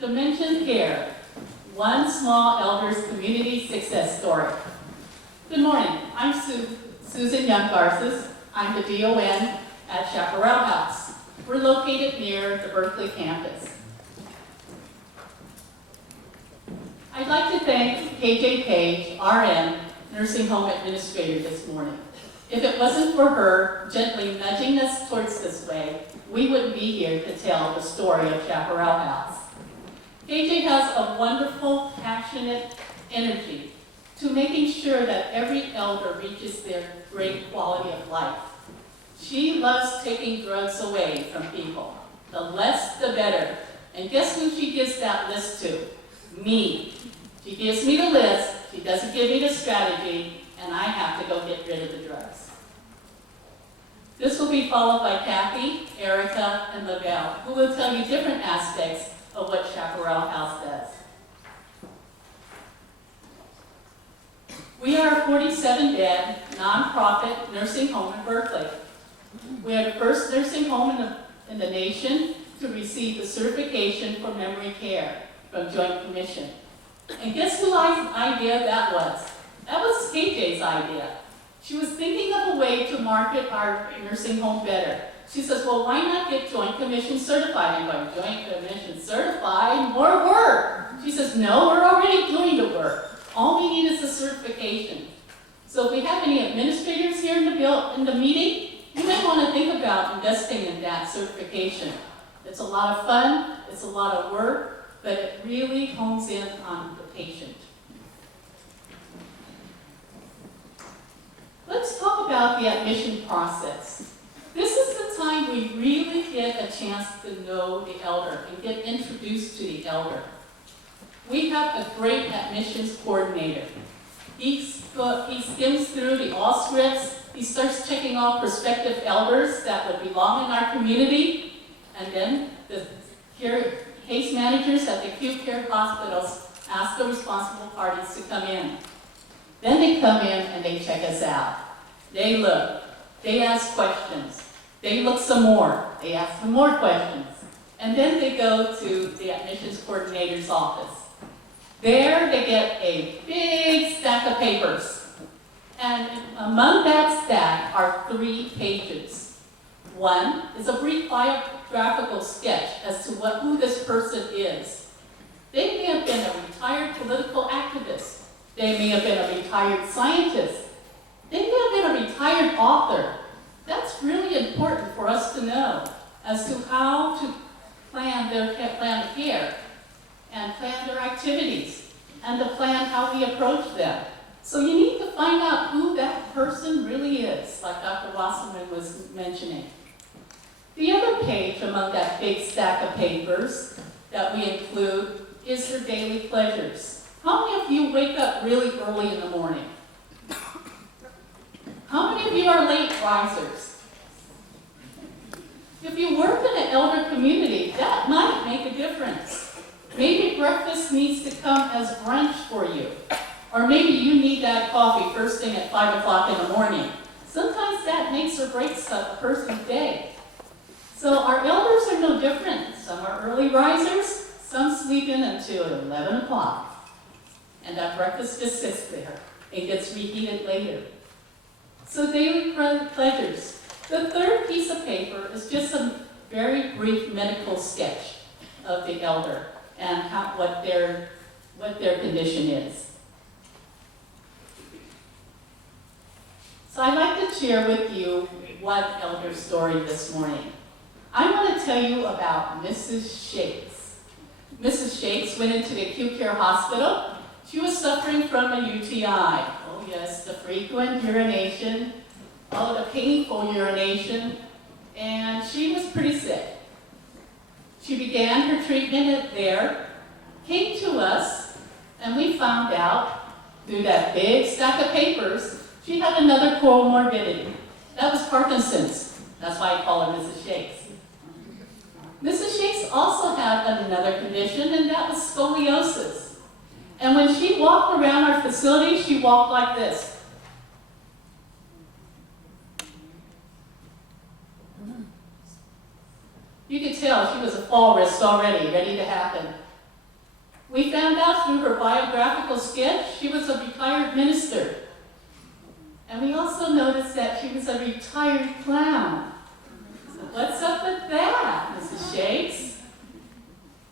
Dementia Care, one small elder's community success story. Good morning, I'm Susan Young-Garces. I'm the DON at Chapparal House. We're located near the Berkeley campus. I'd like to thank KJ Page, RN, nursing home administrator this morning. If it wasn't for her gently nudging us towards this way, we wouldn't be here to tell the story of Chapparal House. KJ has a wonderful, passionate energy to making sure that every elder reaches their great quality of life. She loves taking drugs away from people. The less, the better. And guess who she gives that list to? Me. She gives me the list, she doesn't give me the strategy, and I have to go get rid of the drugs. This will be followed by Kathy, Erika, and Leavel, who will tell you different aspects of what Chapparal House does. We are a 47-bed, nonprofit nursing home in Berkeley. We are the first nursing home in the nation to receive the certification for memory care from Joint Commission. And guess whose idea that was? That was KJ's idea. She was thinking of a way to market our nursing home better. She says, well, why not get Joint Commission certified? I'm going, Joint Commission certified? More work. She says, no, we're already doing the work. All we need is a certification. So if we have any administrators here in the meeting, you may want to think about investing in that certification. It's a lot of fun, it's a lot of work, but it really hones in on the patient. Let's talk about the admission process. This is the time we really get a chance to know the elder and get introduced to the elder. We have a great admissions coordinator. He skims through all scripts. He starts checking off prospective elders that would belong in our community. And then the case managers at the acute care hospitals ask the responsible parties to come in. Then they come in and they check us out. They look. They ask questions. They look some more. They ask some more questions. And then they go to the admissions coordinator's office. There they get a big stack of papers. And among that stack are 3 pages. One is a brief biographical sketch as to who this person is. They may have been a retired political activist. They may have been a retired scientist. They may have been a retired author. That's really important for us to know as to how to plan their care and plan their activities and to plan how we approach them. So you need to find out who that person really is, like Dr. Wasserman was mentioning. The other page among that big stack of papers that we include is their daily pleasures. How many of you wake up really early in the morning? How many of you are late risers? If you work in an elder community, that might make a difference. Maybe breakfast needs to come as brunch for you. Or maybe you need that coffee first thing at 5 o'clock in the morning. Sometimes that makes or breaks a person's day. So our elders are no different. Some are early risers, some sleep in until 11 o'clock. And that breakfast just sits there. It gets reheated later. So daily pleasures. The third piece of paper is just a very brief medical sketch of the elder and what their condition is. So I'd like to share with you one elder story this morning. I want to tell you about Mrs. Shakes. Mrs. Shakes went into the acute care hospital. She was suffering from a UTI. Oh yes, the frequent urination, the painful urination, and she was pretty sick. She began her treatment there, came to us, and we found out through that big stack of papers, she had another comorbidity. That was Parkinson's. That's why I call her Mrs. Shakes. Mrs. Shakes also had another condition, and that was scoliosis. And when she walked around our facility, she walked like this. You could tell she was a fall risk already, ready to happen. We found out through her biographical sketch she was a retired minister. And we also noticed that she was a retired clown. So what's up with that, Mrs. Shakes?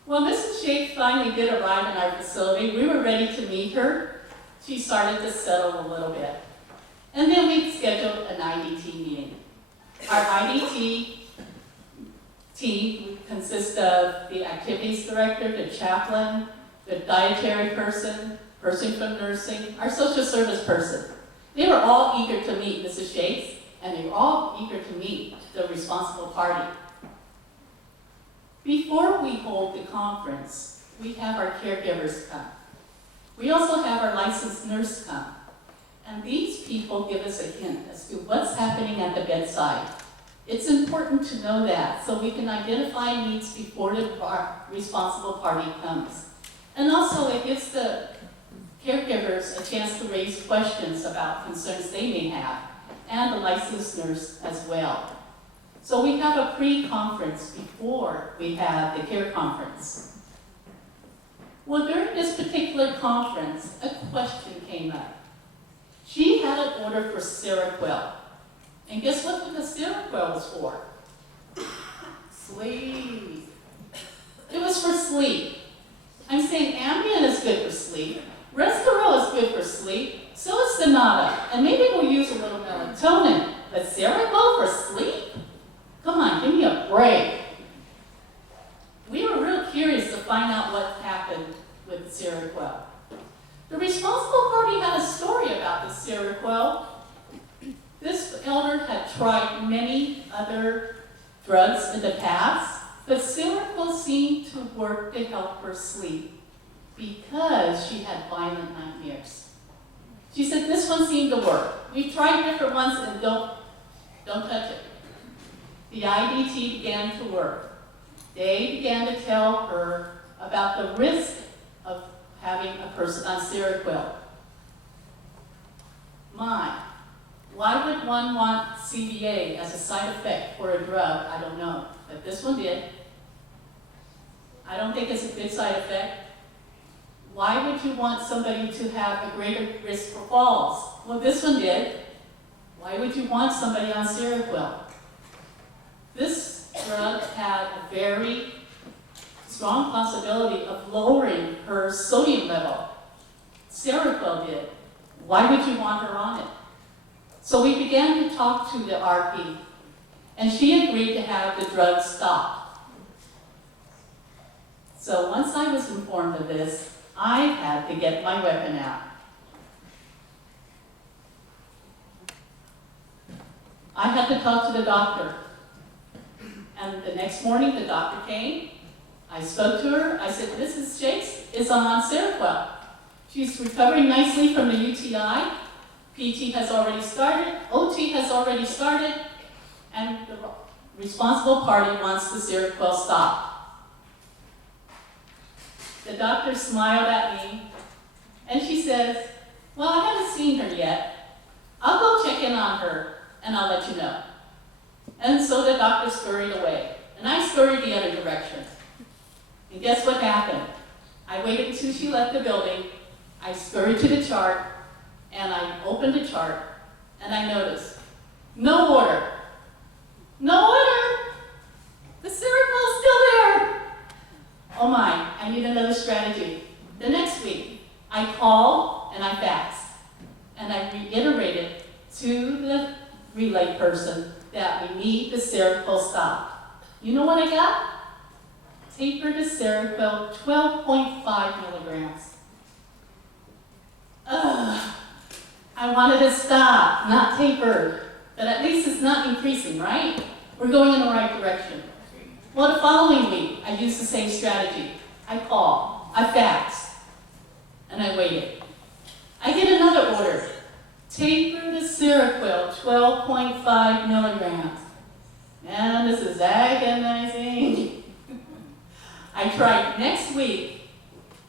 Well, Mrs. Shakes finally did arrive in our facility. We were ready to meet her. She started to settle a little bit. And then we scheduled an IDT meeting. Our IDT team consists of the activities director, the chaplain, the dietary person, person from nursing, our social service person. They were all eager to meet Mrs. Shakes, and they were all eager to meet the responsible party. Before we hold the conference, we have our caregivers come. We also have our licensed nurse come. And these people give us a hint as to what's happening at the bedside. It's important to know that so we can identify needs before the responsible party comes. And also it gives the caregivers a chance to raise questions about concerns they may have, and the licensed nurse as well. So we have a pre-conference before we have the care conference. Well, during this particular conference, a question came up. She had an order for Seroquel. And guess what the Seroquel was for? Sleep. It was for sleep. I'm saying Ambien is good for sleep. Restoril is good for sleep. So is Sonata. And maybe we'll use a little melatonin. But Seroquel for sleep? Come on, give me a break. We were real curious to find out what happened with Seroquel. The responsible party had a story about the Seroquel. This elder had tried many other drugs in the past, but Seroquel seemed to work to help her sleep because she had violent nightmares. She said, this one seemed to work. We've tried different ones and don't touch it. The IDT began to work. They began to tell her about the risk of having a person on Seroquel. Why would one want CBA as a side effect for a drug? I don't know, but this one did. I don't think it's a good side effect. Why would you want somebody to have a greater risk for falls? Well, this one did. Why would you want somebody on Seroquel? This drug had a very strong possibility of lowering her sodium level. Seroquel did. Why would you want her on it? So we began to talk to the RP, and she agreed to have the drug stopped. So once I was informed of this, I had to get my weapon out. I had to talk to the doctor. And the next morning, the doctor came. I spoke to her. I said, Mrs. Shakes is on Seroquel. She's recovering nicely from the UTI. PT has already started. OT has already started. And the responsible party wants the Seroquel stopped. The doctor smiled at me, and she says, well, I haven't seen her yet. I'll go check in on her, and I'll let you know. And so the doctor scurried away, and I scurried the other direction. And guess what happened? I waited until she left the building, I scurried to the chart, and I opened the chart, and I noticed, no order. No order! The Seroquel's still there! Oh my, I need another strategy. The next week, I called and I faxed, and I reiterated to the relay person that we need the Seroquel stopped. You know what I got? Tapered to Seroquel 12.5 milligrams. Ugh, I wanted to stop, not tapered, but at least it's not increasing, right? We're going in the right direction. Well, the following week, I used the same strategy. I called, I faxed, and I waited. I get another order. Taper to Seroquel, 12.5 milligrams. Man, this is agonizing. I tried next week.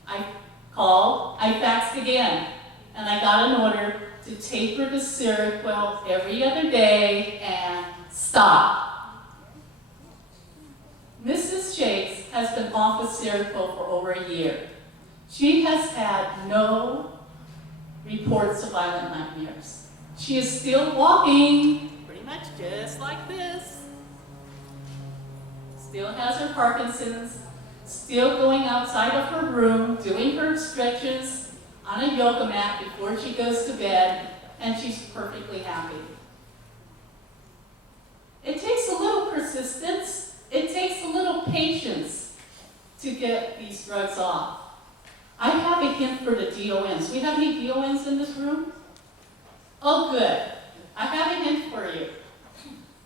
I called, I faxed again, and I got an order to taper to Seroquel every other day and stop. Mrs. Shakes has been off with Seroquel for over a year. She has had no reports of violent nightmares. She is still walking, pretty much just like this. Still has her Parkinson's, still going outside of her room, doing her stretches on a yoga mat before she goes to bed, and she's perfectly happy. It takes a little persistence, it takes a little patience to get these drugs off. I have a hint for the DONs. We have any DONs in this room? Oh, good. I have a hint for you.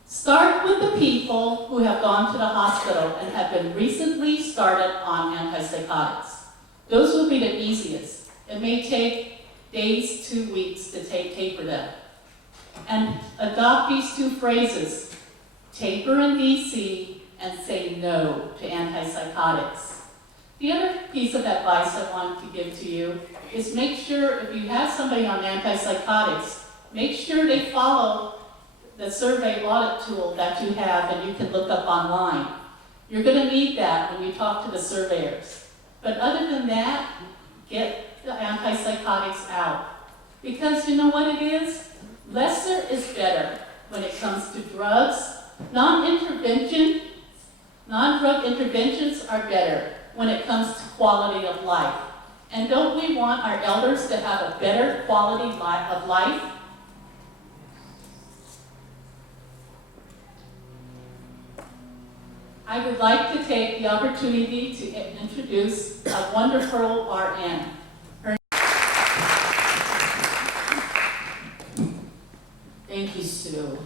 Start with the people who have gone to the hospital and have been recently started on antipsychotics. Those will be the easiest. It may take days to weeks to taper them. And adopt these two phrases, taper in DC and say no to antipsychotics. The other piece of advice I want to give to you is make sure if you have somebody on antipsychotics, make sure they follow the survey audit tool that you have and you can look up online. You're going to need that when you talk to the surveyors. But other than that, get the antipsychotics out. Because you know what it is? Lesser is better when it comes to drugs. Non-drug interventions are better when it comes to quality of life. And don't we want our elders to have a better quality of life? I would like to take the opportunity to introduce a wonderful RN. Thank you, Sue.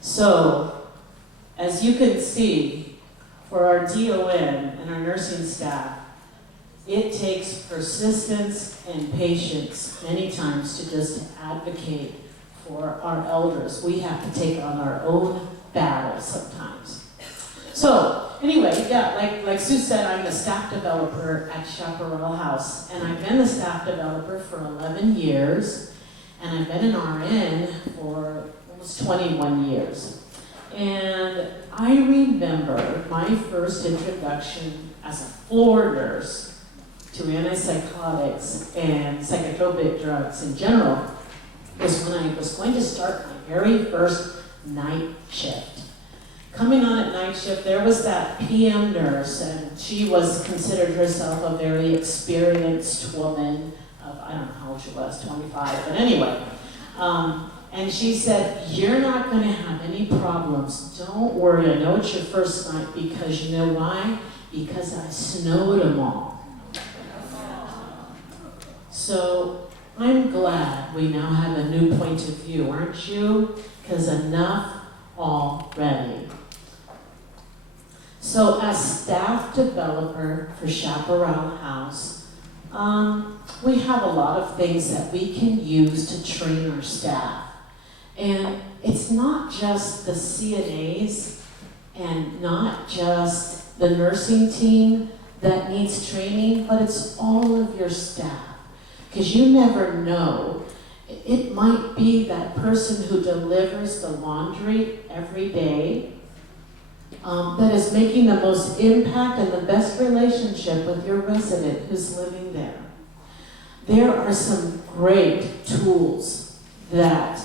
So, as you can see, for our DON and our nursing staff, it takes persistence and patience many times to just advocate for our elders. We have to take on our own battles sometimes. So, anyway, yeah, like Sue said, I'm the staff developer at Chapparal House, and I've been a staff developer for 11 years, and I've been an RN for almost 21 years. And I remember my first introduction as a floor nurse to antipsychotics and psychotropic drugs in general was when I was going to start my very first night shift. Coming on at night shift, there was that PM nurse, and she was considered herself a very experienced woman of, I don't know how old she was, 25, but anyway. And she said, "You're not going to have any problems. Don't worry. I know it's your first night because you know why? Because I snowed them all." So I'm glad we now have a new point of view, aren't you? Because enough already. So as staff developer for Chapparal House, we have a lot of things that we can use to train our staff. And it's not just the CNAs and not just the nursing team that needs training, but it's all of your staff. Because you never know. It might be that person who delivers the laundry every day that is making the most impact and the best relationship with your resident who's living there. There are some great tools that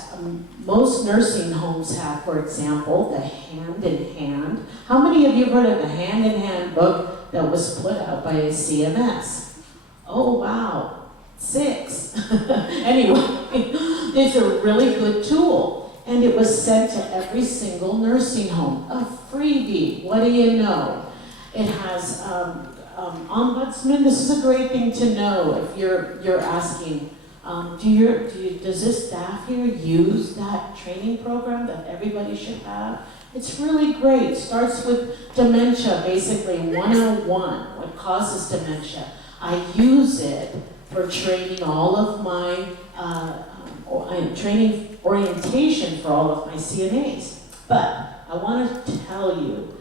most nursing homes have, for example, the hand-in-hand. How many of you heard of the hand-in-hand book that was put out by CMS? Oh, wow, 6. Anyway, it's a really good tool. And it was sent to every single nursing home. A freebie, what do you know? It has ombudsman. This is a great thing to know if you're asking, does this staff here use that training program that everybody should have? It's really great. Starts with dementia, basically 101, what causes dementia. I use it for training all of my training orientation for all of my CNAs. But I want to tell you,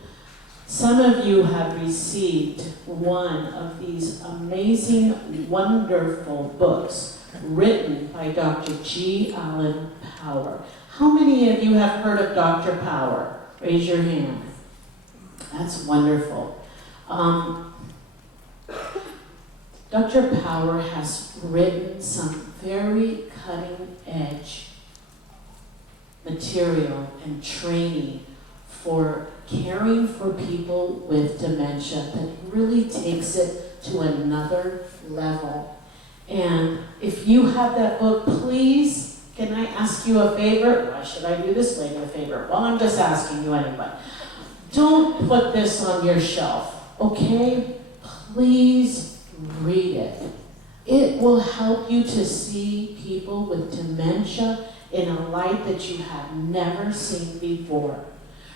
some of you have received one of these amazing, wonderful books written by Dr. G. Allen Power. How many of you have heard of Dr. Power? Raise your hand. That's wonderful. Dr. Power has written some very cutting-edge material and training for caring for people with dementia that really takes it to another level. And if you have that book, please, can I ask you a favor? Why should I do this lady a favor? Well, I'm just asking you anyway. Don't put this on your shelf, okay? Please read it. It will help you to see people with dementia in a light that you have never seen before.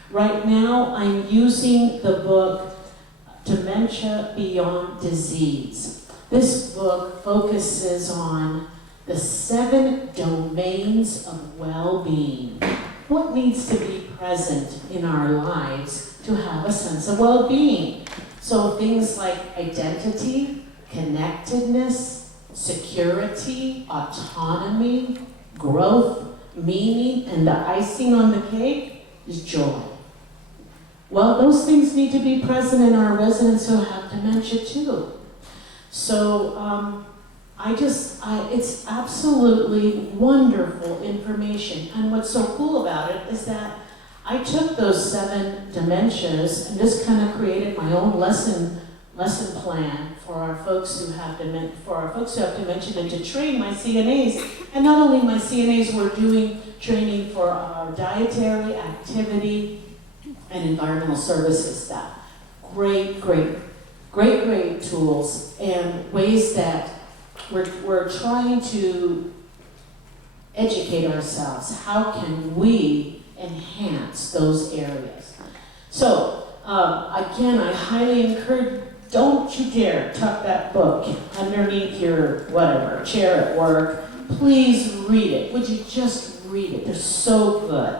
Right now, I'm using the book Dementia Beyond Disease. This book focuses on the 7 domains of well-being. What needs to be present in our lives to have a sense of well-being? So things like identity, connectedness, security, autonomy, growth, meaning, and the icing on the cake is joy. Well, those things need to be present in our residents who have dementia too. So it's absolutely wonderful information. And what's so cool about it is that I took those 7 dementias and just kind of created my own lesson plan for our folks who have dementia, and to train my CNAs. And not only my CNAs, we're doing training for our dietary, activity, and environmental services staff. Great tools and ways that we're trying to educate ourselves. How can we enhance those areas? So, again, I highly encourage, don't you dare tuck that book underneath your whatever, chair at work. Please read it. Would you just read it? They're so good.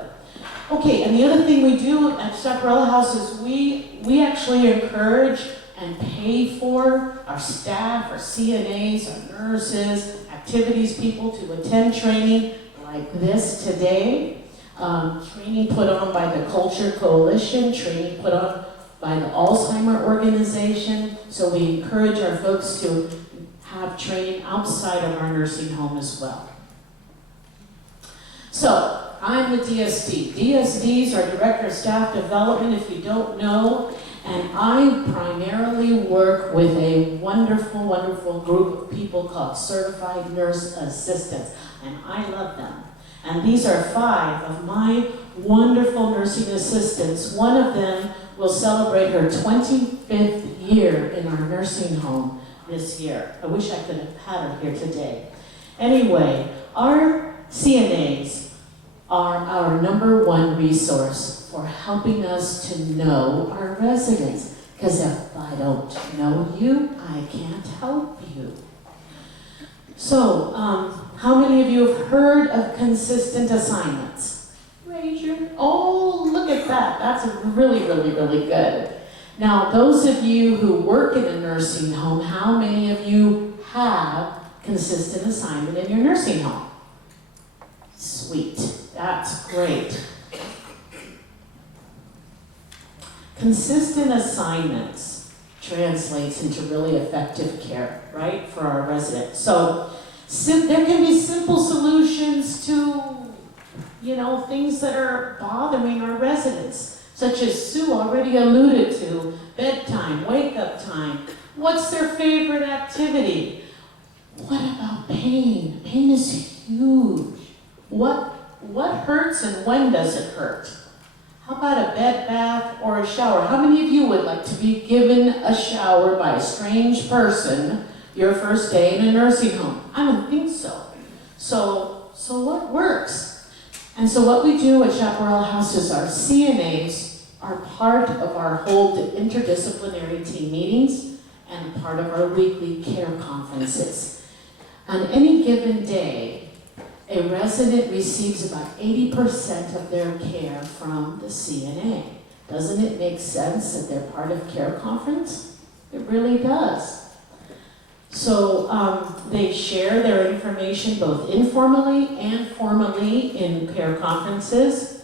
Okay, and the other thing we do at Chapparal House is we actually encourage and pay for our staff, our CNAs, our nurses, activities people to attend training like this today. Training put on by the Culture Coalition, training put on by the Alzheimer organization. So we encourage our folks to have training outside of our nursing home as well. So, I'm the DSD. DSDs are Director of Staff Development, if you don't know, and I primarily work with a wonderful, wonderful group of people called Certified Nurse Assistants, and I love them. And these are 5 of my wonderful nursing assistants. One of them will celebrate her 25th year in our nursing home this year. I wish I could have had her here today. Anyway, our CNAs are our #1 resource for helping us to know our residents. Because if I don't know you, I can't help you. So, how many of you have heard of consistent assignments? Raise your, oh, look at that. That's really, really, really good. Now, those of you who work in a nursing home, how many of you have consistent assignment in your nursing home? Sweet. That's great. Consistent assignments translates into really effective care, right, for our residents. So there can be simple solutions to, things that are bothering our residents, such as Sue already alluded to, bedtime, wake-up time. What's their favorite activity? What about pain? Pain is huge. What hurts and when does it hurt? How about a bed bath or a shower? How many of you would like to be given a shower by a strange person your first day in a nursing home? I don't think so. So what works? And so what we do at Chapparal House is our CNAs are part of our whole interdisciplinary team meetings and part of our weekly care conferences. On any given day, a resident receives about 80% of their care from the CNA. Doesn't it make sense that they're part of care conference? It really does. So they share their information both informally and formally in care conferences.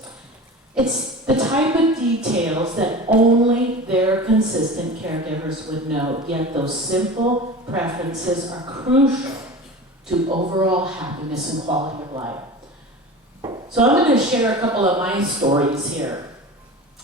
It's the type of details that only their consistent caregivers would know, yet those simple preferences are crucial to overall happiness and quality of life. So I'm going to share a couple of my stories here.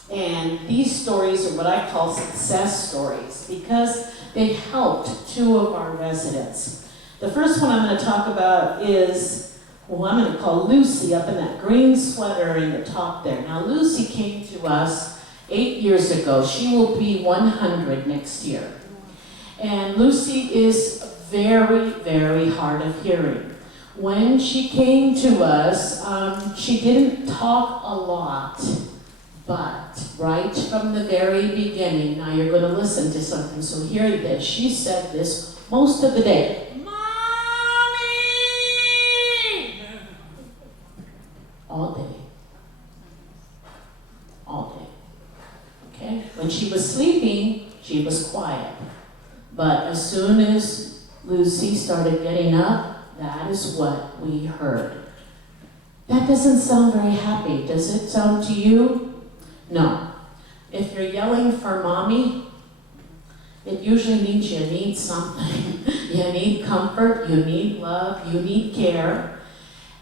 And these stories are what I call success stories because they helped two of our residents. The first one I'm going to talk about is, well, I'm going to call Lucy up in that green sweater in the top there. Now, Lucy came to us 8 years ago. She will be 100 next year. And Lucy is very, very hard of hearing. When she came to us, she didn't talk a lot. But right from the very beginning, now you're going to listen to something, so hear this. She said this most of the day. Mommy! All day. All day. Okay? When she was sleeping, she was quiet. But as soon as Lucy started getting up, that is what we heard. That doesn't sound very happy. Does it sound to you? No. If you're yelling for mommy, it usually means you need something. You need comfort, you need love, you need care.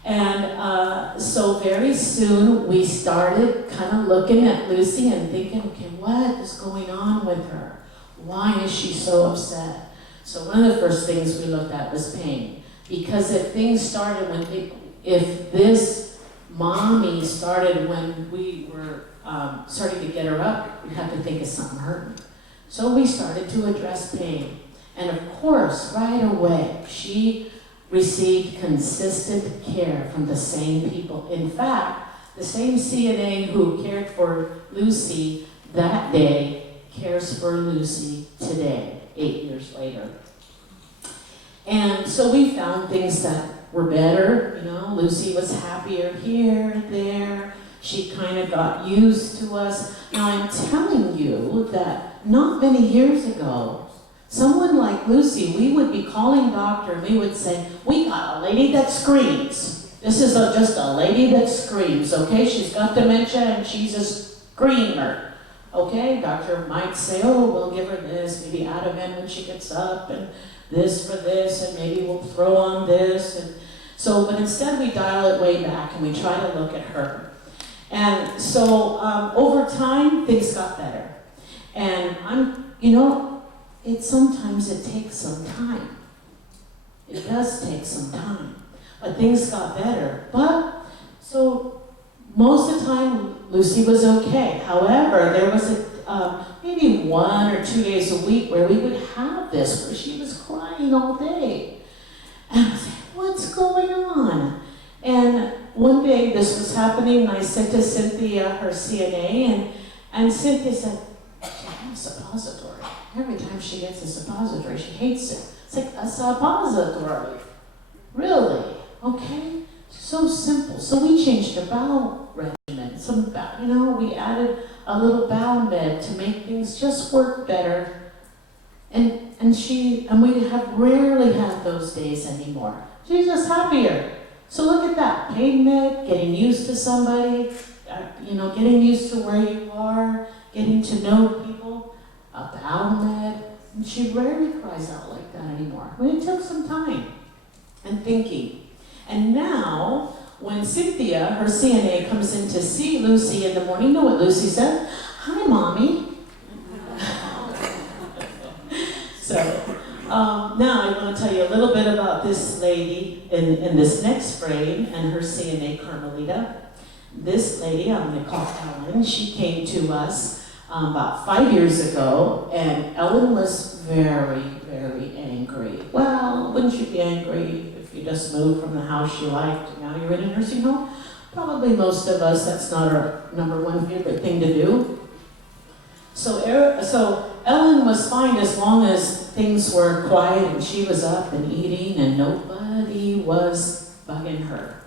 And so very soon we started kind of looking at Lucy and thinking, okay, what is going on with her? Why is she so upset? So one of the first things we looked at was pain. Because if things started if this mommy started when we were starting to get her up, we had to think of something hurting. So we started to address pain. And of course, right away, she received consistent care from the same people. In fact, the same CNA who cared for Lucy that day cares for Lucy today, 8 years later. And so we found things that were better. You know, Lucy was happier here, there. She kind of got used to us. Now I'm telling you that not many years ago, someone like Lucy, we would be calling doctor and we would say, we got a lady that screams. This is just a lady that screams, okay? She's got dementia and she's a screamer. Okay, doctor might say, oh, we'll give her this, maybe Ativan when she gets up, and this for this, and maybe we'll throw on this. And so, but instead we dial it way back and we try to look at her. And so over time, things got better. And sometimes it takes some time. It does take some time. But things got better. But, so most of the time, Lucy was okay. However, there was maybe 1 or 2 days a week where we would have this, where she was crying all day. And I was like, what's going on? And one day this was happening, and I said to Cynthia, her CNA, and Cynthia said, she has a suppository. Every time she gets a suppository, she hates it. It's like, a suppository? Really? Okay. So simple. So we changed her bowel regimen. We added a little bowel med to make things just work better. And we have rarely had those days anymore. She's just happier. So look at that, pain med, getting used to somebody, getting used to where you are, getting to know people, a bowel med. And she rarely cries out like that anymore. But it took some time and thinking. And now, when Cynthia, her CNA, comes in to see Lucy in the morning, you know what Lucy says? Hi, Mommy. So, now I want to tell you a little bit about this lady in this next frame and her CNA, Carmelita. This lady, I'm going to call Ellen, she came to us about 5 years ago, and Ellen was very, very angry. Well, wouldn't you be angry if you just moved from the house you liked and now you're in a nursing home? Probably most of us, that's not our number one favorite thing to do. So Ellen was fine as long as things were quiet and she was up and eating and nobody was bugging her.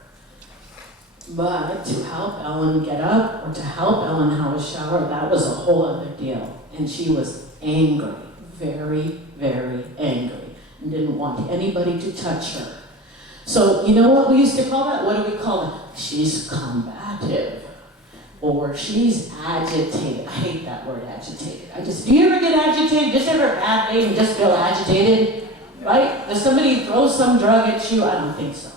But to help Ellen get up or to help Ellen have a shower, that was a whole other deal. And she was angry, very, very angry, and didn't want anybody to touch her. So you know what we used to call that? What do we call it? She's combative. or she's agitated. I hate that word, agitated. Do you ever get agitated? Just ever have a bad day and just feel agitated? Right? Does somebody throw some drug at you? I don't think so.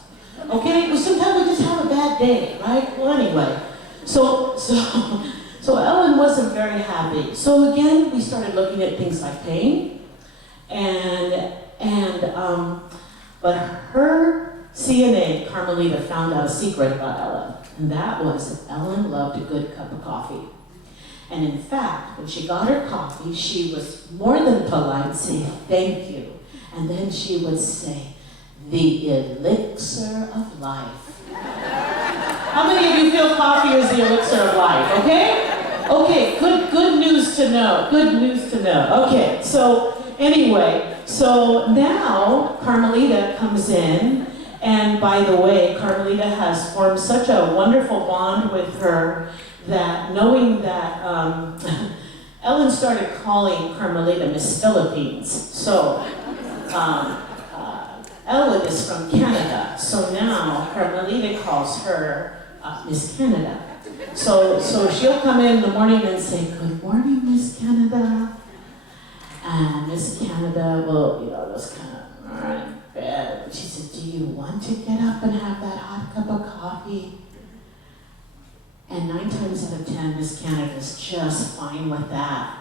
Okay? Well, sometimes we just have a bad day, right? Well, anyway. So Ellen wasn't very happy. So again, we started looking at things like pain, but her CNA, Carmelita, found out a secret about Ellen, and that was that Ellen loved a good cup of coffee. And in fact, when she got her coffee, she was more than polite, saying thank you. And then she would say, the elixir of life. How many of you feel coffee is the elixir of life, okay? Okay, good news to know, good news to know. Okay, so anyway, so now Carmelita comes in, and by the way, Carmelita has formed such a wonderful bond with her that knowing that Ellen started calling Carmelita Miss Philippines. So Ellen is from Canada, so now Carmelita calls her Miss Canada. So she'll come in the morning and say, good morning, Miss Canada. And Miss Canada will, just kind of right in bed. She said, do you want to get up and have that hot cup of coffee? And 9 times out of 10, Miss Canada's just fine with that.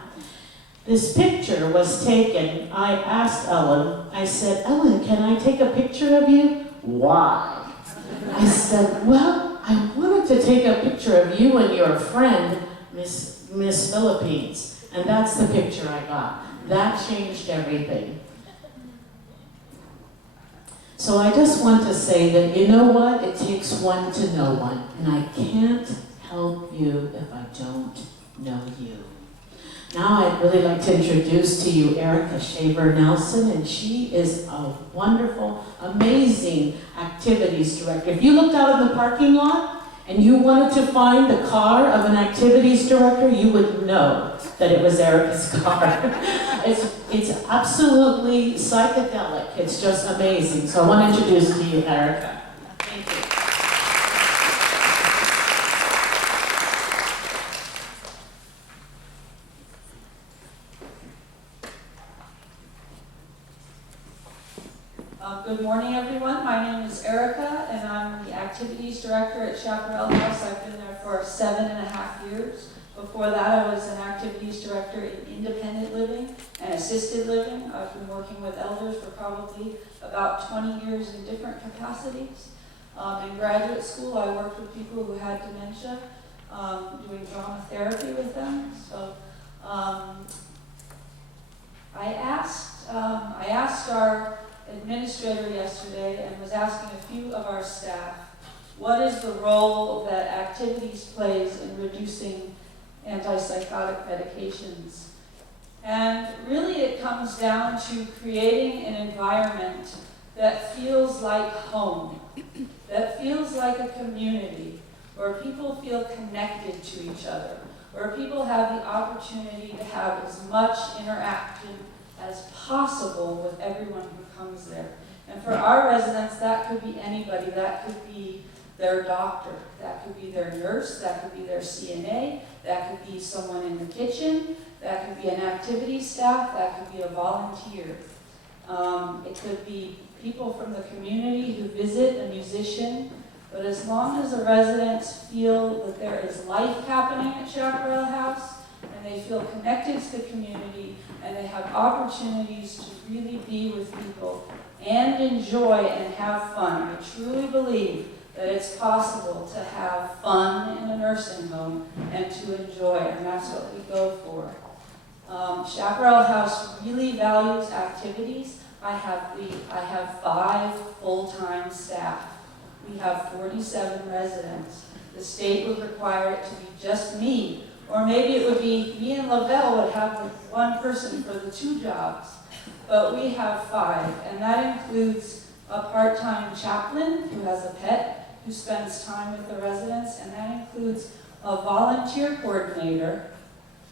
This picture was taken. I asked Ellen, I said, Ellen, can I take a picture of you? Why? I said, well, I wanted to take a picture of you and your friend, Miss Philippines. And that's the picture I got. That changed everything. So I just want to say that, you know what? It takes one to know one. And I can't help you if I don't know you. Now I'd really like to introduce to you Erika Shaver-Nelson, and she is a wonderful, amazing activities director. If you looked out in the parking lot and you wanted to find the car of an activities director, you would know that it was Erika's car. It's absolutely psychedelic. It's just amazing. So I want to introduce to you Erika. Thank you. Good morning, everyone. My name is Erika, and I'm the Activities Director at Chapparal House. I've been there for 7.5 years. Before that, I was an Activities Director in Independent Living and Assisted Living. I've been working with elders for probably about 20 years in different capacities. In graduate school, I worked with people who had dementia, doing drama therapy with them. So I asked our administrator yesterday and was asking a few of our staff, what is the role that activities plays in reducing antipsychotic medications? And really it comes down to creating an environment that feels like home, that feels like a community, where people feel connected to each other, where people have the opportunity to have as much interaction as possible with everyone who comes there. And for our residents, that could be anybody. That could be their doctor, that could be their nurse, that could be their CNA, that could be someone in the kitchen, that could be an activities staff, that could be a volunteer. It could be people from the community who visit, a musician, but as long as the residents feel that there is life happening at Chapparal House, and they feel connected to the community, and they have opportunities to really be with people and enjoy and have fun. I truly believe that it's possible to have fun in a nursing home and to enjoy, and that's what we go for. Chapparal House really values activities. I have 5 full-time staff. We have 47 residents. The state would require it to be just me, or maybe it would be me and Leavel would have 1 person for the 2 jobs. But we have 5, and that includes a part-time chaplain who has a pet, who spends time with the residents, and that includes a volunteer coordinator,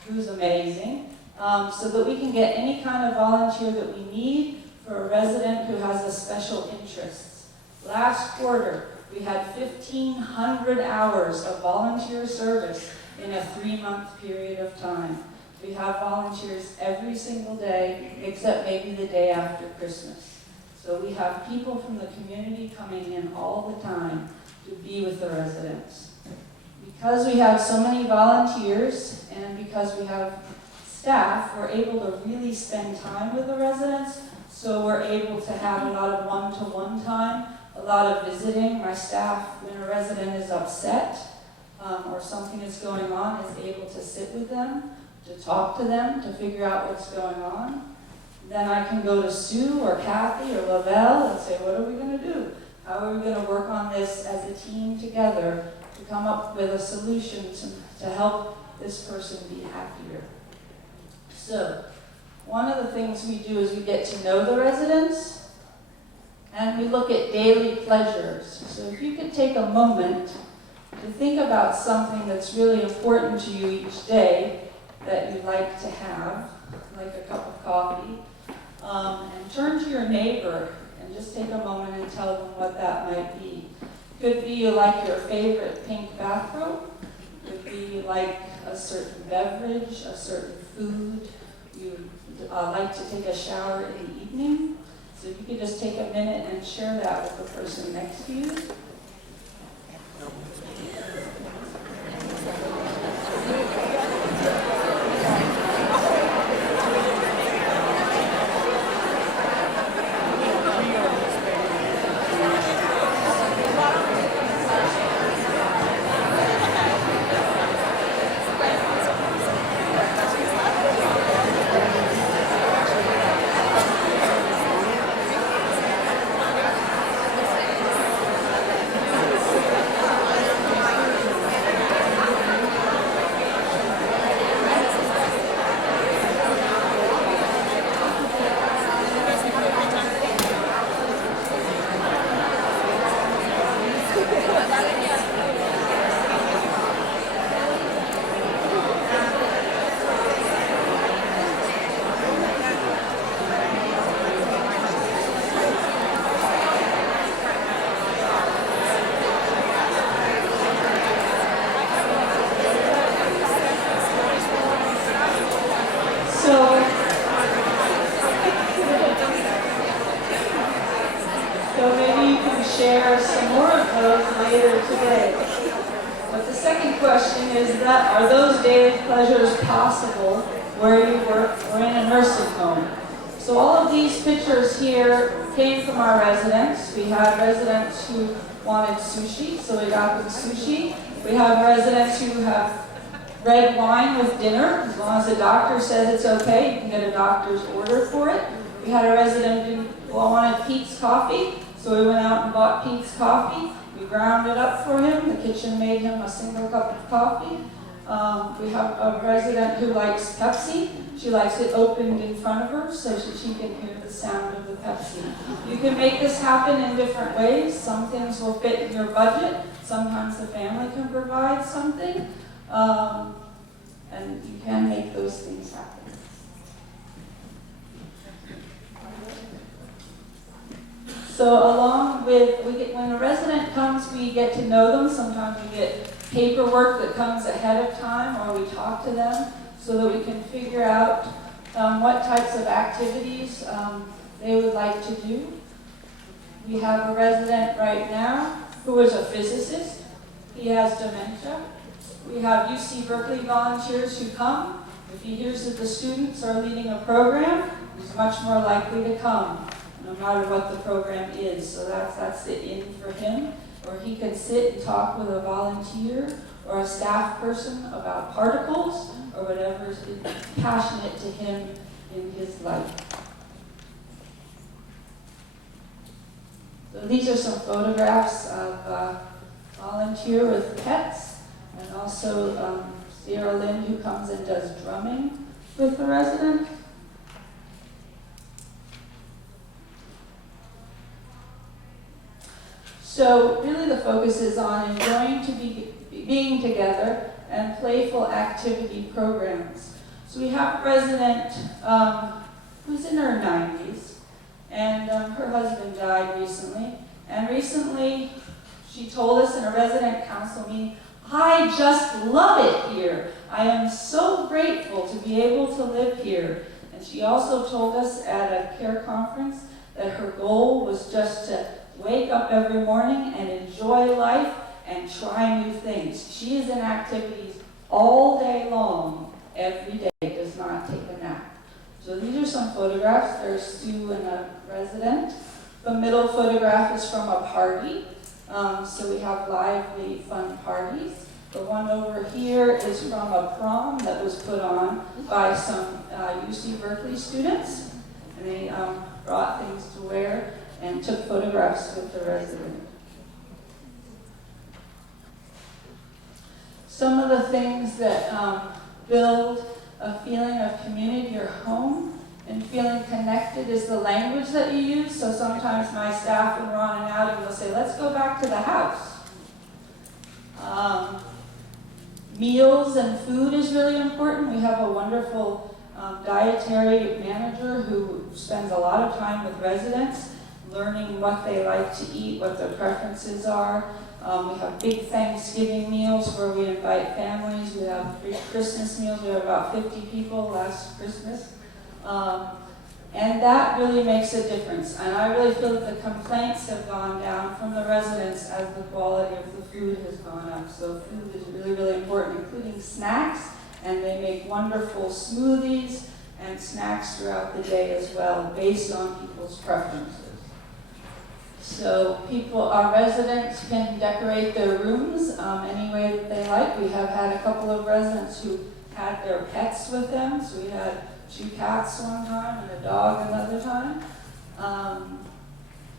who's amazing, so that we can get any kind of volunteer that we need for a resident who has a special interest. Last quarter, we had 1,500 hours of volunteer service in a 3-month period of time. We have volunteers every single day, except maybe the day after Christmas. So we have people from the community coming in all the time to be with the residents. Because we have so many volunteers and because we have staff, we're able to really spend time with the residents. So we're able to have a lot of one-to-one time, a lot of visiting. My staff, when a resident is upset or something is going on, is able to sit with them, to talk to them, to figure out what's going on. Then I can go to Sue or Kathy or Leavel and say, what are we going to do? How are we going to work on this as a team together to come up with a solution to help this person be happier? So, one of the things we do is we get to know the residents and we look at daily pleasures. So if you could take a moment to think about something that's really important to you each day that you like to have, like a cup of coffee, and turn to your neighbor and just take a moment and tell them what that might be. Could be you like your favorite pink bathrobe. Could be you like a certain beverage, a certain food. You like to take a shower in the evening. So if you could just take a minute and share that with the person next to you. Share some more of those later today. But the second question is that, are those daily pleasures possible where you work or in a nursing home? So all of these pictures here came from our residents. We had residents who wanted sushi, so we got them sushi. We have residents who have red wine with dinner. As long as the doctor says it's okay, you can get a doctor's order for it. We had a resident who wanted Pete's coffee. So we went out and bought Pete's coffee. We ground it up for him. The kitchen made him a single cup of coffee. We have a resident who likes Pepsi. She likes it opened in front of her so she can hear the sound of the Pepsi. You can make this happen in different ways. Some things will fit in your budget. Sometimes the family can provide something. And you can make those things happen. So along with, when a resident comes, we get to know them. Sometimes we get paperwork that comes ahead of time, or we talk to them so that we can figure out what types of activities they would like to do. We have a resident right now who is a physicist. He has dementia. We have UC Berkeley volunteers who come. If he hears that the students are leading a program, he's much more likely to come, no matter what the program is. So that's the in for him. Or he can sit and talk with a volunteer or a staff person about particles or whatever is passionate to him in his life. So these are some photographs of a volunteer with pets, and also Sierra Lynn, who comes and does drumming with the resident. So really the focus is on enjoying being together and playful activity programs. So we have a resident who's in her 90s, and her husband died recently. And recently she told us in a resident council meeting, I just love it here. I am so grateful to be able to live here. And she also told us at a care conference that her goal was just to wake up every morning and enjoy life and try new things. She is in activities all day long, every day, does not take a nap. So these are some photographs. There's Sue and a resident. The middle photograph is from a party. So we have lively, fun parties. The one over here is from a prom that was put on by some UC Berkeley students. And they brought things to wear and took photographs with the resident. Some of the things that build a feeling of community or home and feeling connected is the language that you use. So sometimes my staff, when we're on an outing, will say, let's go back to the house. Meals and food is really important. We have a wonderful dietary manager who spends a lot of time with residents, learning what they like to eat, what their preferences are. We have big Thanksgiving meals where we invite families. We have big Christmas meals. We have about 50 people last Christmas. And that really makes a difference. And I really feel that the complaints have gone down from the residents as the quality of the food has gone up. So food is really, really important, including snacks. And they make wonderful smoothies and snacks throughout the day as well, based on people's preferences. So our residents can decorate their rooms any way that they like. We have had a couple of residents who had their pets with them. So we had 2 cats one time and a dog another time.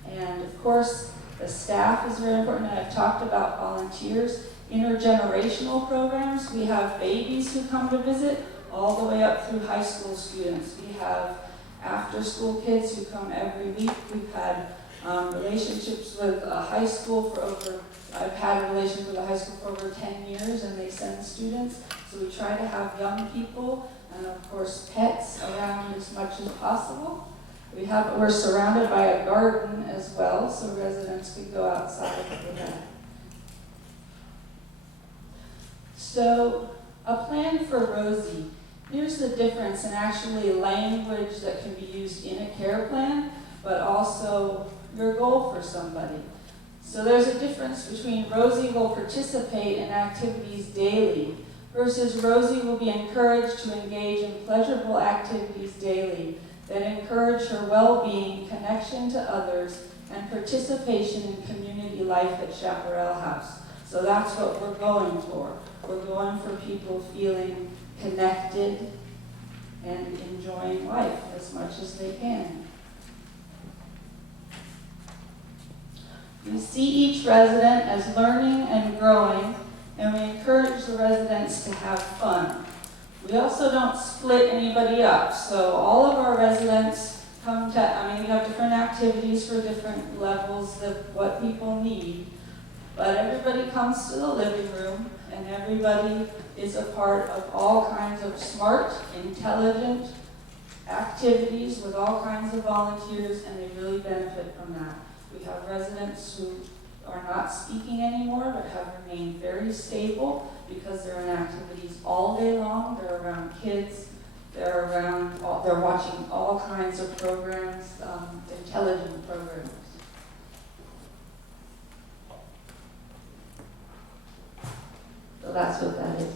And of course, the staff is very important. And I've talked about volunteers. Intergenerational programs. We have babies who come to visit all the way up through high school students. We have after-school kids who come every week. We've had relationships with a high school I've had a relationship with a high school for over 10 years, and they send students. So we try to have young people and of course pets around as much as possible. We're surrounded by a garden as well, so residents can go outside for that. So a plan for Rosie. Here's the difference in actually language that can be used in a care plan, but also your goal for somebody. So there's a difference between Rosie will participate in activities daily versus Rosie will be encouraged to engage in pleasurable activities daily that encourage her well-being, connection to others, and participation in community life at Chapparal House. So that's what we're going for. We're going for people feeling connected and enjoying life as much as they can. We see each resident as learning and growing, and we encourage the residents to have fun. We also don't split anybody up, so all of our residents come to, we have different activities for different levels of what people need, but everybody comes to the living room, and everybody is a part of all kinds of smart, intelligent activities with all kinds of volunteers, and they really benefit from that. We have residents who are not speaking anymore, but have remained very stable because they're in activities all day long. They're around kids. They're watching all kinds of programs, intelligent programs. So that's what that is.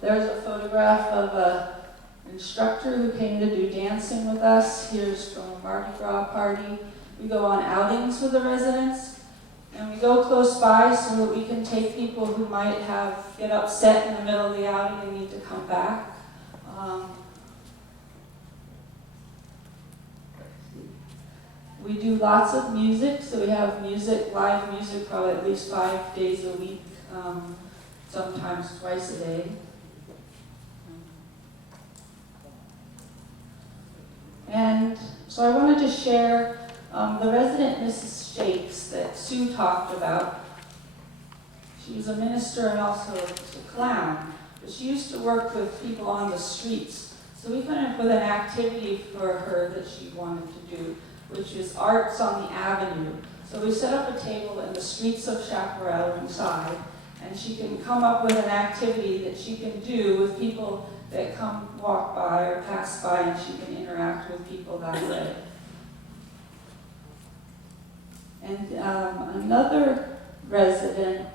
There's a photograph of an instructor who came to do dancing with us. Here's from a Mardi Gras party. We go on outings with the residents, and we go close by so that we can take people who might get upset in the middle of the outing and need to come back. We do lots of music, so we have live music, probably at least 5 days a week, sometimes twice a day. And so I wanted to share the resident Mrs. Shakes that Sue talked about. She was a minister and also a clown, but she used to work with people on the streets. So we came up with an activity for her that she wanted to do, which is arts on the avenue. So we set up a table in the streets of Chapparal inside, and she can come up with an activity that she can do with people that come walk by or pass by, and she can interact with people that way. And another resident,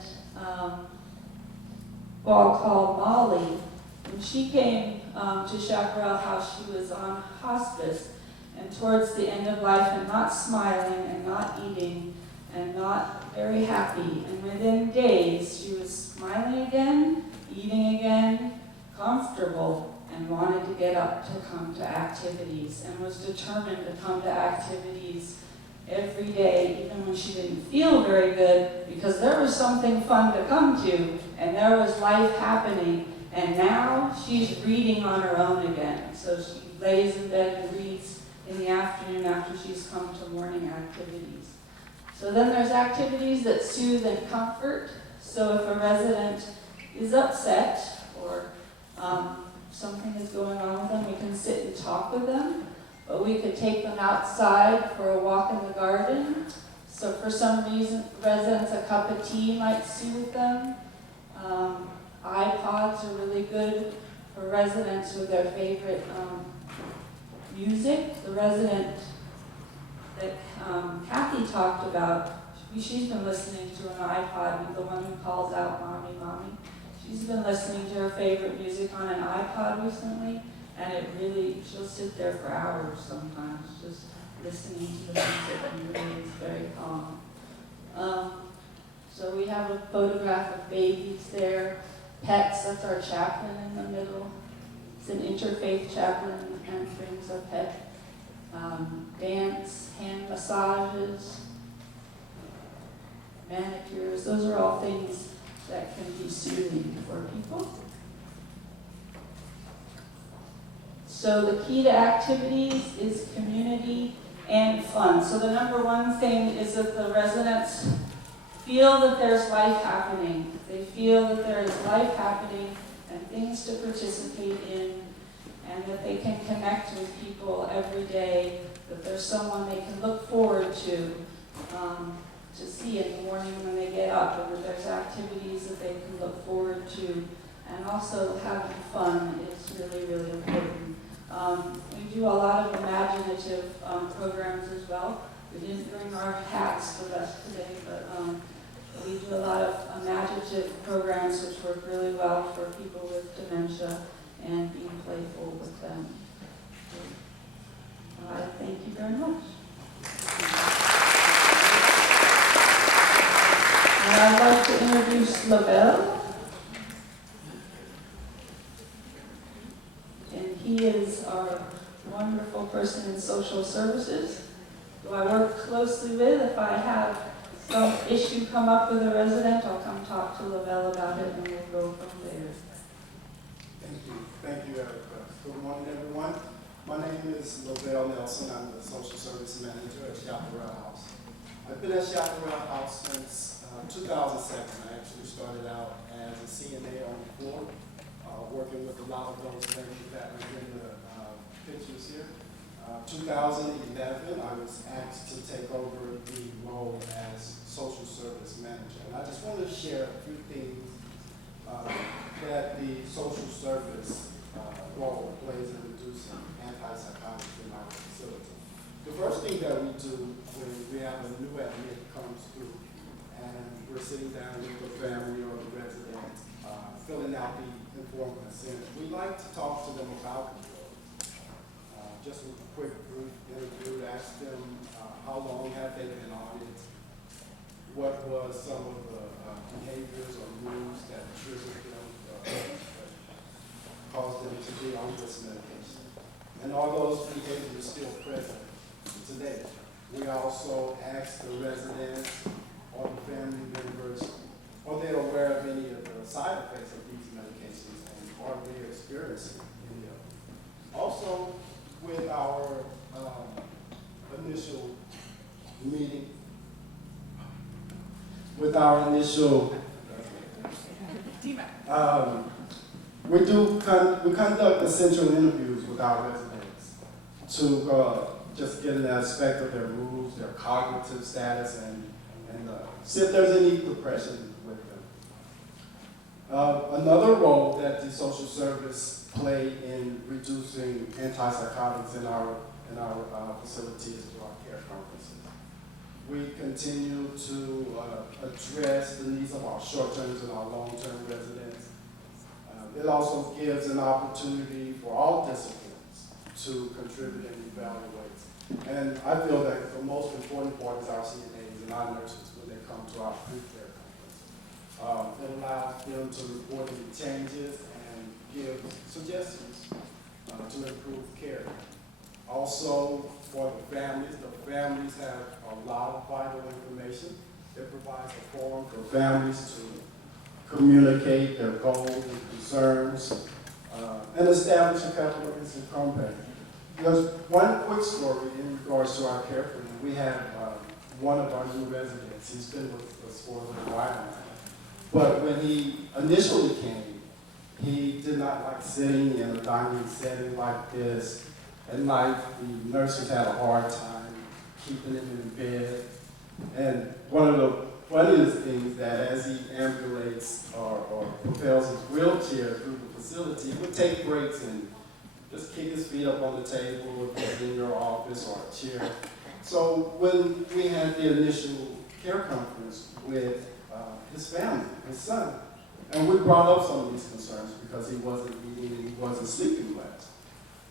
called Molly, when she came to Chapparal House, she was on hospice and towards the end of life, and not smiling and not eating and not very happy. And within days, she was smiling again, eating again, comfortable, and wanted to get up to come to activities, and was determined to come to activities every day, even when she didn't feel very good, because there was something fun to come to, and there was life happening. And now she's reading on her own again. So she lays in bed and reads in the afternoon after she's come to morning activities. So then there's activities that soothe and comfort. So if a resident is upset or something is going on with them, we can sit and talk with them. But we could take them outside for a walk in the garden. So for some reason, residents, a cup of tea might soothe them. iPods are really good for residents with their favorite music. The resident that Kathy talked about, she's been listening to an iPod, the one who calls out, "Mommy, Mommy." She's been listening to her favorite music on an iPod recently, and it really, she'll sit there for hours sometimes, just listening to the music, and really is very calm. So we have a photograph of babies there. Pets, that's our chaplain in the middle. It's an interfaith chaplain and brings a pet. Dance, hand massages, manicures, those are all things that can be soothing for people. So the key to activities is community and fun. So the number one thing is that the residents feel that there's life happening. They feel that there is life happening and things to participate in, and that they can connect with people every day, that there's someone they can look forward to see in the morning when they get up, and that there's activities that they can look forward to, and also having fun is really, really important. We do a lot of imaginative programs as well. We didn't bring our hats with us today, but we do a lot of imaginative programs which work really well for people with dementia and being playful with them. I thank you very much. And I'd like to introduce Leavel. And he is our wonderful person in social services, who I work closely with. If I have some issue come up with a resident, I'll come talk to Leavel about it, and we'll go from there. Thank you, Erika. Good morning, everyone. My name is Leavel Nelson. I'm the social service manager at Chapparal House. I've been at Chapparal House since 2007. I actually started out as a CNA on the floor, working with a lot of those ladies that are in the pictures here. 2011, I was asked to take over the role as social service manager. And I just wanted to share a few things that the social service role plays in reducing antipsychotics in our facility. The first thing that we do when we have a new admit comes through, and we're sitting down with the family or the resident, filling out the informed consent, we like to talk to them about the role. Just a quick brief interview, ask them how long have they been on it, what was some of the behaviors or moves that triggered them, caused them to be on this medication. And are those behaviors still present today? We also ask the residents or the family members, are they aware of any of the side effects of these medications, and are they experiencing any of them? Also, with our initial meeting, we conduct essential interviews with our residents to just get an aspect of their moves, their cognitive status, and see if there's any depression with them. Another role that the social service play in reducing antipsychotics in our facility is through our care conferences. We continue to address the needs of our short-term and our long-term residents. It also gives an opportunity for all disciplines to contribute and evaluate. And I feel that the most important part is our CNAs and our nurses when they come to our pre-care conference. It allows them to report any changes and give suggestions to improve care. Also, for the families have a lot of vital information. It provides a forum for families to communicate their goals and concerns and establish a comprehensive compact. There's one quick story in regards to our care plan. We have one of our new residents. He's been with us for a little while now. But when he initially came, he did not like sitting in a dining setting like this. At night, the nurses had a hard time keeping him in bed. And one of the funniest things that as he ambulates or propels his wheelchair through the facility, he would take breaks and just kick his feet up on the table if he's in your office or a chair. So when we had the initial care conference with his family, his son, and we brought up some of these concerns because he wasn't eating and he wasn't sleeping much.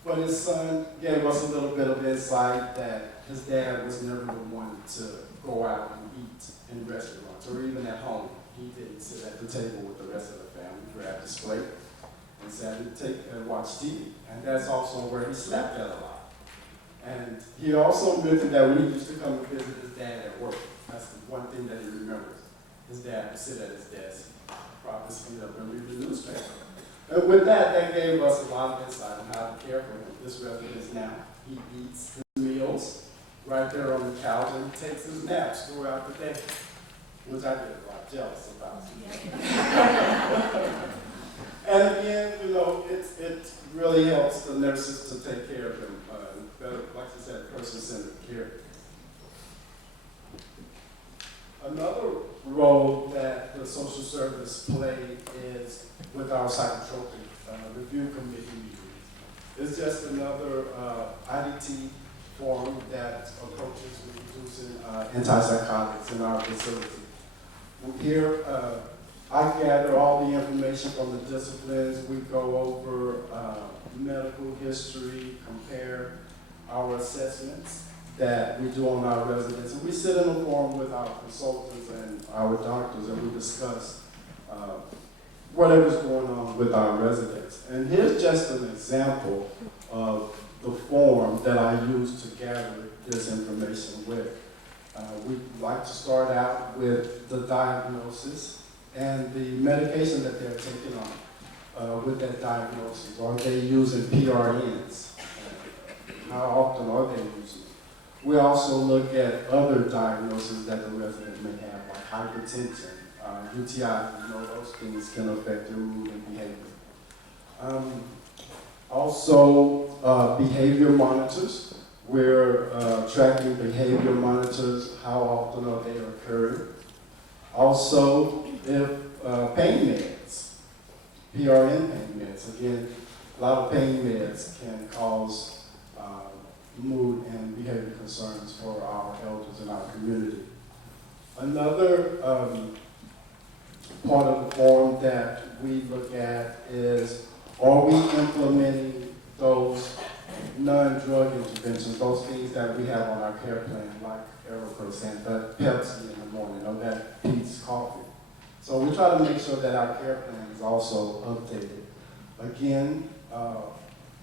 But his son gave us a little bit of insight that his dad was never the one to go out and eat in restaurants or even at home. He didn't sit at the table with the rest of the family, grab his plate, and sat and watch TV. And that's also where he slept at a lot. And he also mentioned that when he used to come and visit his dad at work, that's the one thing that he remembers. His dad would sit at his desk, prop his feet up, and read the newspaper. And with that, that gave us a lot of insight on how to care for him. This resident now, he eats his meals right there on the couch and he takes his naps throughout the day, which I get a lot jealous about. And again, you know, it really helps the nurses to take care of him. Better, like you said, person-centered care. Another role that the social service play is with our psychotropic review committee meetings. It's just another IDT forum that approaches reducing antipsychotics in our facility. Here, I gather all the information from the disciplines. We go over medical history, compare our assessments that we do on our residents. And we sit in a forum with our consultants and our doctors and we discuss whatever's going on with our residents. And here's just an example of the form that I use to gather this information with. We like to start out with the diagnosis and the medication that they're taking on with that diagnosis. Are they using PRNs? How often are they using it? We also look at other diagnoses that the resident may have, like hypertension, UTI. You know, those things can affect their mood and behavior. Also, behavior monitors. We're tracking behavior monitors. How often are they occurring? Also, if pain meds, PRN pain meds. Again, a lot of pain meds can cause mood and behavior concerns for our elders in our community. Another part of the form that we look at is, are we implementing those non-drug interventions, those things that we have on our care plan, like Erika saying, that Pepsi in the morning, or that Pete's coffee. So we try to make sure that our care plan is also updated. Again,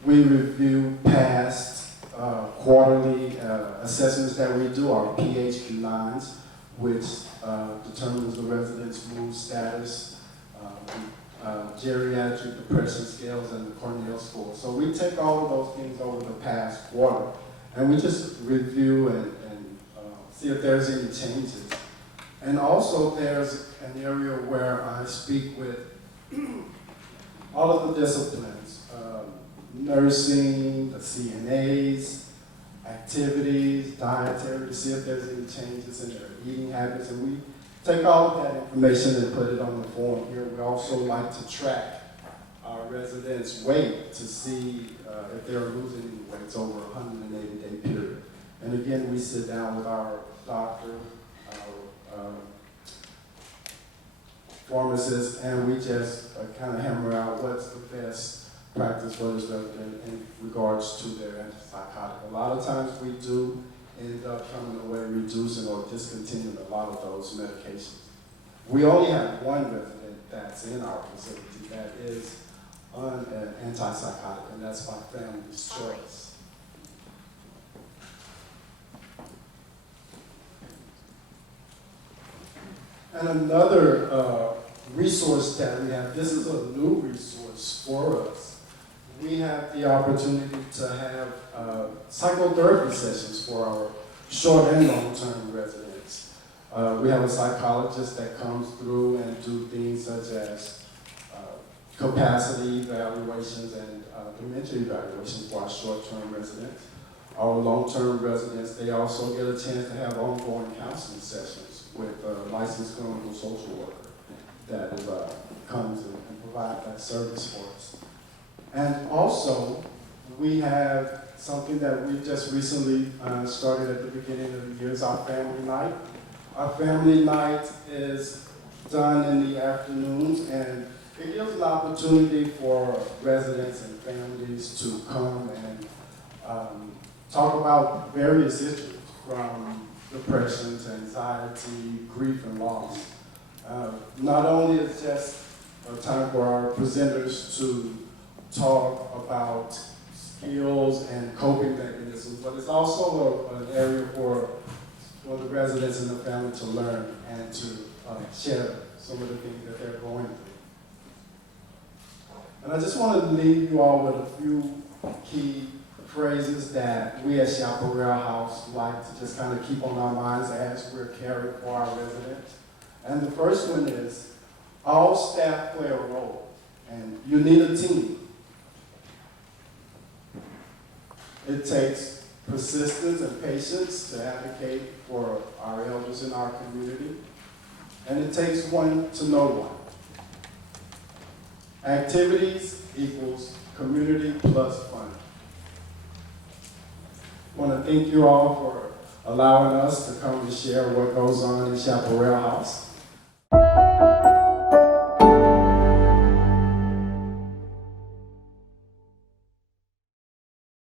we review past quarterly assessments that we do, our PHQ-9s, which determines the resident's mood status, geriatric depression scales, and the Cornell score. So we take all of those things over the past quarter, and we just review and see if there's any changes. And also there's an area where I speak with all of the disciplines, nursing, the CNAs, activities, dietary, to see if there's any changes in their eating habits. And we take all of that information and put it on the form here. We also like to track our residents' weight to see if they're losing any weight over a 180-day period. And again, we sit down with our doctor, our pharmacist, and we just kind of hammer out what's the best practice for this resident in regards to their antipsychotic. A lot of times we do end up coming away reducing or discontinuing a lot of those medications. We only have one resident that's in our facility that is on an antipsychotic, and that's my family's choice. And another resource that we have, this is a new resource for us. We have the opportunity to have psychotherapy sessions for our short and long-term residents. We have a psychologist that comes through and do things such as capacity evaluations and dementia evaluations for our short-term residents. Our long-term residents, they also get a chance to have ongoing counseling sessions with a licensed clinical social worker that comes and provides that service for us. And also, we have something that we just recently started at the beginning of the year, is our family night. Our family night is done in the afternoons, and it gives an opportunity for residents and families to come and talk about various issues, from depression to anxiety, grief, and loss. Not only is it just a time for our presenters to talk about skills and coping mechanisms, but it's also an area for the residents and the family to learn and to share some of the things that they're going through. And I just want to leave you all with a few key phrases that we at Chapparal House like to just kind of keep on our minds as we're caring for our residents. And the first one is, all staff play a role, and you need a team. It takes persistence and patience to advocate for our elders in our community, and it takes one to know one. Activities equals community plus fun. I want to thank you all for allowing us to come and share what goes on in Chapparal House.